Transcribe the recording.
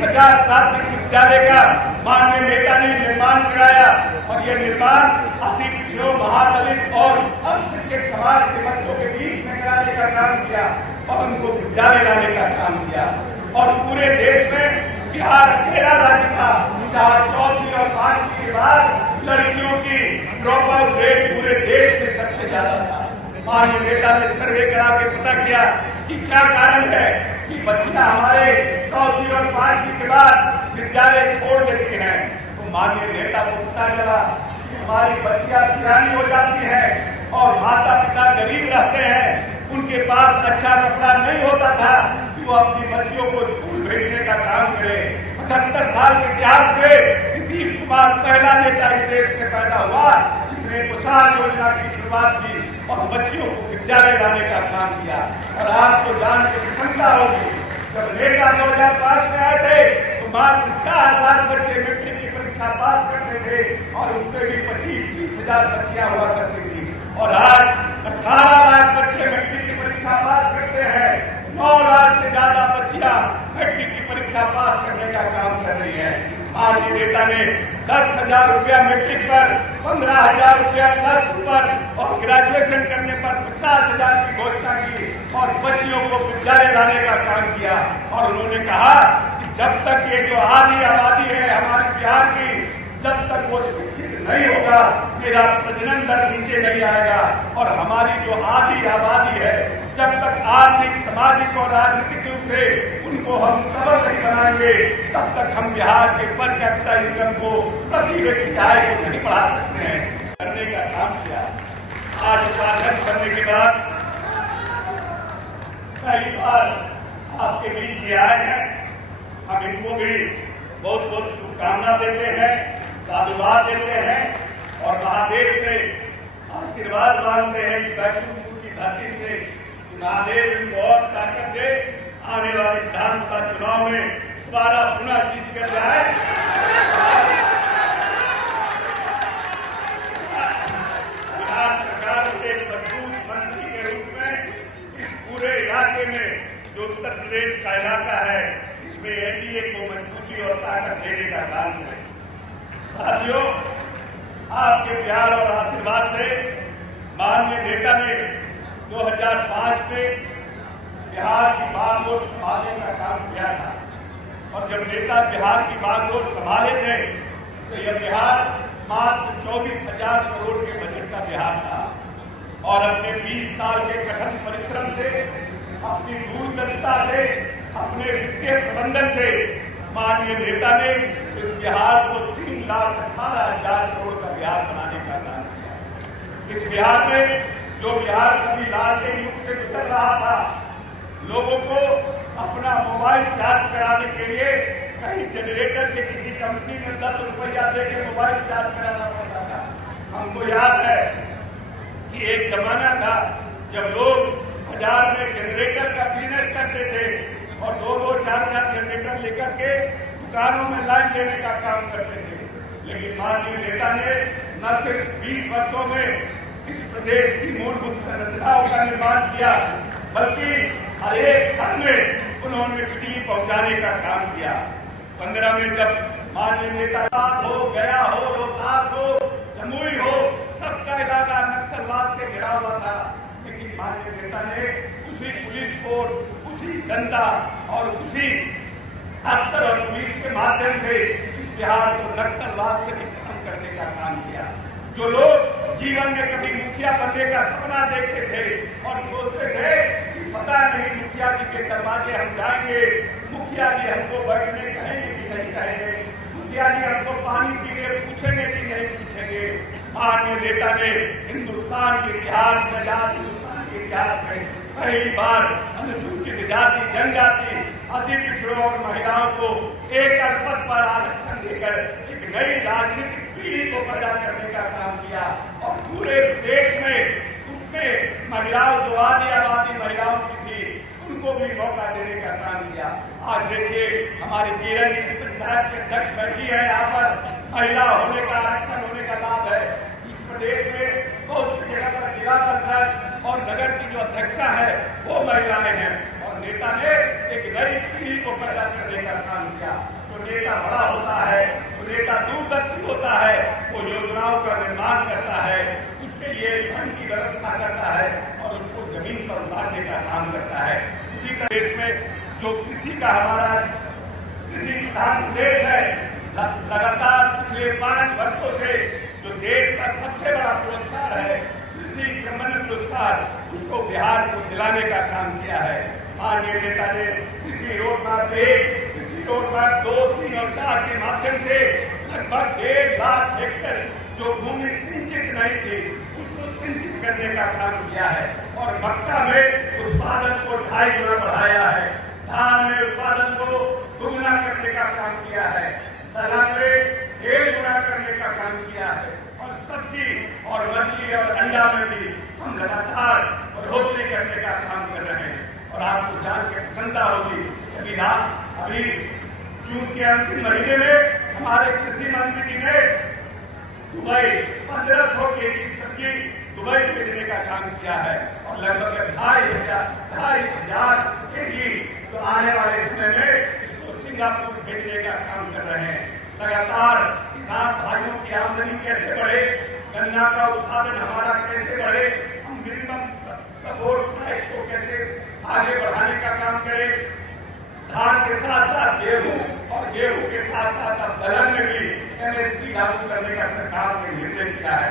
20,000 प्राथमिक विद्यालय का माननीय नेता ने निर्माण कराया और यह निर्माण अति पिछड़ों, महादलित और अल्पसंख्यक समाज के बच्चों के बीच में कराने का काम किया और उनको विद्यालय लाने का काम किया। और पूरे देश में बिहार अकेला राज्य था जहाँ 4वीं और 5वीं के बाद लड़कियों की ड्रॉप आउट रेट पूरे देश में सबसे ज्यादा था। माननीय नेता ने सर्वे करा के पता किया कि क्या कारण है कि बच्चियां हमारे 4वीं और 5वीं के बाद विद्यालय छोड़ देती हैं। तो माननीय नेता को पता चला कि हमारी बच्चियां सियानी हो जाती हैं और माता पिता गरीब रहते हैं, उनके पास अच्छा कपड़ा नहीं होता था कि वो अपनी बच्चियों को स्कूल भेजने का काम करे। 75 साल के इतिहास में नीतीश कुमार पहला नेता इस देश में पैदा हुआ जिसने पोषण योजना की शुरुआत की और बच्चियों को विद्यालय लाने का काम किया। और आपको जान के प्रसन्नता होगी, जब नेता 2005 में आए थे तो मात्र 4,000 बच्चे मैट्रिक की परीक्षा पास करते थे और उसमें भी 25-30 हजार बच्चियां हुआ करती थी। और आज 18 लाख बच्चे मैट्रिक की परीक्षा पास करते हैं। 9 लाख से ज्यादा बच्चियां मैट्रिक की परीक्षा पास करने का काम कर रही है। माननीय नेता ने 10,000 रुपया मैट्रिक पर, 15,000 रुपया प्लस पर और ग्रेजुएशन करने पर 50,000 की घोषणा की और बच्चियों को विद्यालय लाने का काम किया। और उन्होंने कहा कि जब तक ये जो आधी आबादी है हमारे बिहार की, जब तक वो शिक्षित नहीं होगा मेरा प्रजनन दर नीचे नहीं आएगा और हमारी जो आधी आबादी है जब तक आर्थिक, सामाजिक और राजनीतिक रूप से उनको हम सबल नहीं बनाएंगे तब तक हम बिहार के पर कैपिटा इनकम को, प्रति व्यक्ति आय को नहीं बढ़ा सकते हैं। करने का काम किया। आज उपाध्यक्ष करने के बाद पहली बार आपके बीच ये आए हैं। हम इनको भी बहुत बहुत शुभकामना देते हैं, साधुवाद देते हैं और महादेव से आशीर्वाद मांगते हैं इस बैतूल की धरती से कि महादेव इनको और ताकत दे, आने वाले विधानसभा चुनाव में दोबारा पुनः जीत कर जाए। बिहार सरकार के मजबूत मंत्री के रूप में इस पूरे इलाके में जो उत्तर प्रदेश का इलाका है इसमें एनडीए को मजबूती और ताकत देने का काम करें। साथियों, आपके प्यार और आशीर्वाद से माननीय नेता ने 2005 में बिहार की बागडोर संभालने का काम किया था और जब नेता बिहार की बागडोर संभाले थे तो यह बिहार मात्र 24,000 करोड़ के बजट का बिहार था। और अपने 20 साल के कठिन परिश्रम से, अपनी दूरदर्शिता से, अपने वित्तीय प्रबंधन से माननीय नेता ने इस बिहार को 3,18,000 करोड़ का बिहार बनाने का काम किया। इस बिहार में जो बिहार कभी लालटेन युग से गुजर रहा था, लोगों को अपना मोबाइल चार्ज कराने के लिए कहीं जनरेटर के किसी कंपनी में 10 रुपया देकर मोबाइल चार्ज कराना पड़ता था। हमको याद है कि एक जमाना था जब लोग बाजार में जनरेटर का बिजनेस करते थे और 2-2, 4-4 जनरेटर लेकर के दुकानों में लाइन देने का काम करते थे। लेकिन माननीय नेता ने न सिर्फ 20 वर्षों में इस प्रदेश की मूलभूत संरचनाओं का निर्माण किया बल्कि हर एक घर में उन्होंने बिजली पहुंचाने का काम किया। 15 में जब माननीय नेता हो, गया हो, रोहतास हो, जमुई हो, सबका इलाका नक्सलवाद से घिरा हुआ था। लेकिन माननीय नेता ने उसी पुलिस फोर्स, उसी जनता और उसी अफसर और पुलिस के माध्यम से इस बिहार को नक्सलवाद से भी खत्म करने का काम किया। जो लोग जीवन में कभी मुखिया बनने का सपना देखते थे और सोचते थे कि पता नहीं मुखिया जी के दरवाजे हम जाएंगे, मुखिया जी हमको बैठने कहेंगे कि नहीं कहेंगे, मुखिया जी हमको पानी पीने पूछेंगे कि नहीं पूछेंगे। माननीय नेता ने हिंदुस्तान के इतिहास में, हिंदुस्तान के इतिहास में पहली बार अनुसूचित जाति, जनजाति, अति पिछड़ों और महिलाओं को एक अल्पत पर आरक्षण देकर एक नई राजनीतिक पीढ़ी को पैदा करने का काम किया और पूरे देश में उसमें महिलाओं, जो आधी आबादी महिलाओं की थी, उनको भी मौका देने का काम किया। आज देखिए हमारी केरल की पंचायत के अध्यक्ष बैठी है, यहाँ पर महिला होने का, आरक्षण होने का लाभ है। इस प्रदेश में बहुत सी जगह पर जिला परिषद और नगर की जो अध्यक्षा है वो महिलाएं हैं और नेता ने एक नई पीढ़ी को पैदा करने का काम किया। तो नेता बड़ा होता है, तो नेता दूरदर्शी होता है, वो योजनाओं का निर्माण करता है, उसके लिए धन की व्यवस्था करता है और उसको जमीन पर उतारने का काम करता है। उसी तरह देश में जो कृषि का हमारा कृषि प्रधान देश है, लगातार पिछले 5 वर्षों से जो देश का सबसे बड़ा पुरस्कार है कृषि क्रमण्ड पुरस्कार, उसको बिहार को दिलाने का काम किया है। माननीय नेता ने कृषि रोड मैप 1, कृषि रोड मैप 2, 3 और 4 के माध्यम से लगभग 1.5 लाख हेक्टेयर जो भूमि सिंचित नहीं थी उसको सिंचित करने का काम किया है और मक्का में उत्पादन को 2.5 गुना बढ़ाया है, धान में उत्पादन को दुगुना करने का काम किया है, दलहन में 1.5 गुना करने का काम किया है और सब्जी और मछली और अंडा में भी हम लगातार बढ़ोतरी करने का काम कर रहे हैं। और आपको जान के प्रसन्नता होगी अभी जून के अंतिम महीने में हमारे कृषि मंत्री जी ने दुबई 1500 केजी सब्जी दुबई भेजने का काम किया है और लगभग 2,500 केजी तो आने वाले समय में इसको सिंगापुर भेजने का काम कर रहे हैं। लगातार किसान भाइयों की आमदनी कैसे बढ़े, गन्ना का उत्पादन हमारा कैसे बढ़े, हम मिनिमम सपोर्ट प्राइस को कैसे आगे बढ़ाने का काम करें, धान के साथ साथ गेहूं और गेहूं के साथ साथ अब दलहन में भी MSP लागू करने का सरकार ने निर्णय किया है।